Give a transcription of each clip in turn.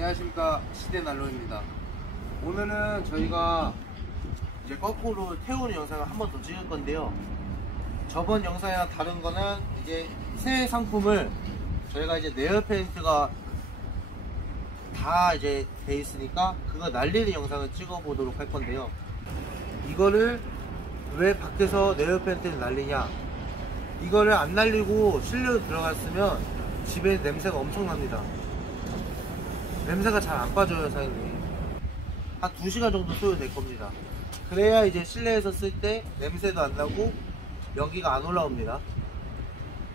안녕하십니까, 시대난로입니다. 오늘은 저희가 이제 거꾸로 태우는 영상을 한 번 더 찍을 건데요. 저번 영상이랑 다른 거는 이제 새 상품을 저희가 이제 네일 페인트가 다 이제 돼 있으니까 그거 날리는 영상을 찍어 보도록 할 건데요. 이거를 왜 밖에서 네일 페인트를 날리냐, 이거를 안 날리고 실내로 들어갔으면 집에 냄새가 엄청납니다. 냄새가 잘 안 빠져요, 사장님. 한 2시간 정도 소요될 겁니다. 그래야 이제 실내에서 쓸 때 냄새도 안 나고 연기가 안 올라옵니다.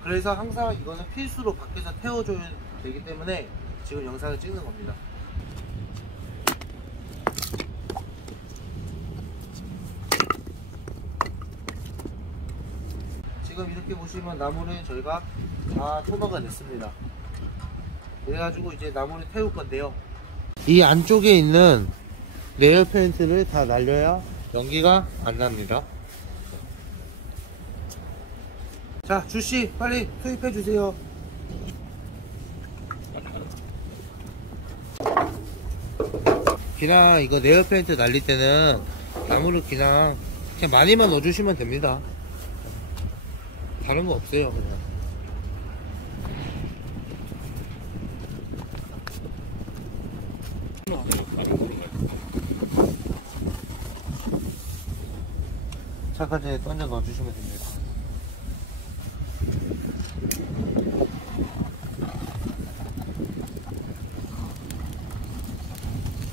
그래서 항상 이거는 필수로 밖에서 태워줘야 되기 때문에 지금 영상을 찍는 겁니다. 지금 이렇게 보시면 나무를 저희가 다 토막을 냈습니다. 그래가지고 이제 나무를 태울 건데요. 이 안쪽에 있는 레이어 페인트를 다 날려야 연기가 안 납니다. 자, 주씨 빨리 투입해 주세요. 그냥 이거 레이어 페인트 날릴 때는 나무를 그냥 많이만 넣어주시면 됩니다. 다른 거 없어요, 그냥. 차까지 던져 넣어주시면 됩니다.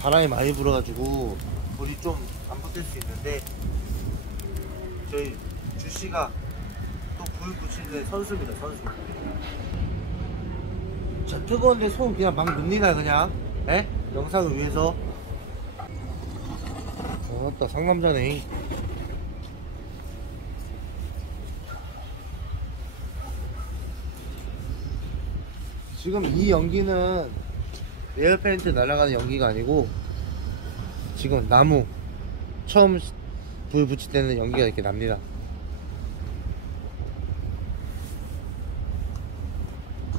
바람이 많이 불어가지고 불이 좀 안 붙을 수 있는데 저희 주씨가 또 불 붙이는 선수입니다, 선수. 자, 뜨거운데 손 그냥 막 넣습니다, 그냥. 에? 영상을 위해서. 맞다, 상남자네. 지금 이 연기는 레이어 페인트 날아가는 연기가 아니고 지금 나무 처음 불 붙일 때는 연기가 이렇게 납니다.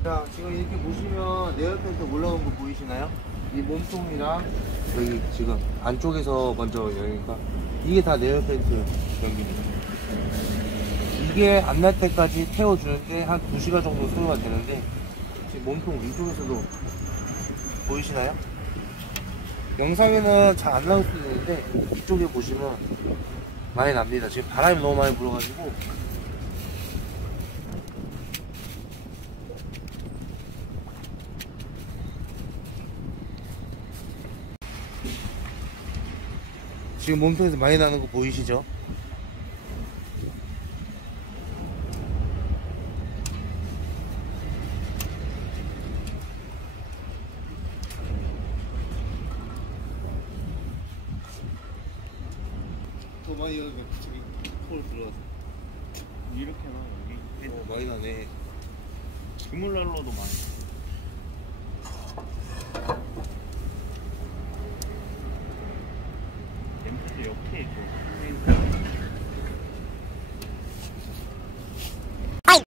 자, 지금 이렇게 보시면 레이어 페인트 올라온 거 보이시나요? 이 몸통이랑 여기 지금 안쪽에서 먼저 여기가 이게 다 레이어 페인트 연기입니다. 이게 안 날 때까지 태워주는데 한 2시간 정도 소요가 되는데 지금 몸통 위쪽에서도 보이시나요? 영상에는 잘 안 나올 수도 있는데 이쪽에 보시면 많이 납니다. 지금 바람이 너무 많이 불어가지고. 지금 몸통에서 많이 나는 거 보이시죠? 더 많이 나네. 갑자기 콜 들어가서 이렇게 나 여기 많이 나네. 그물난로도 많이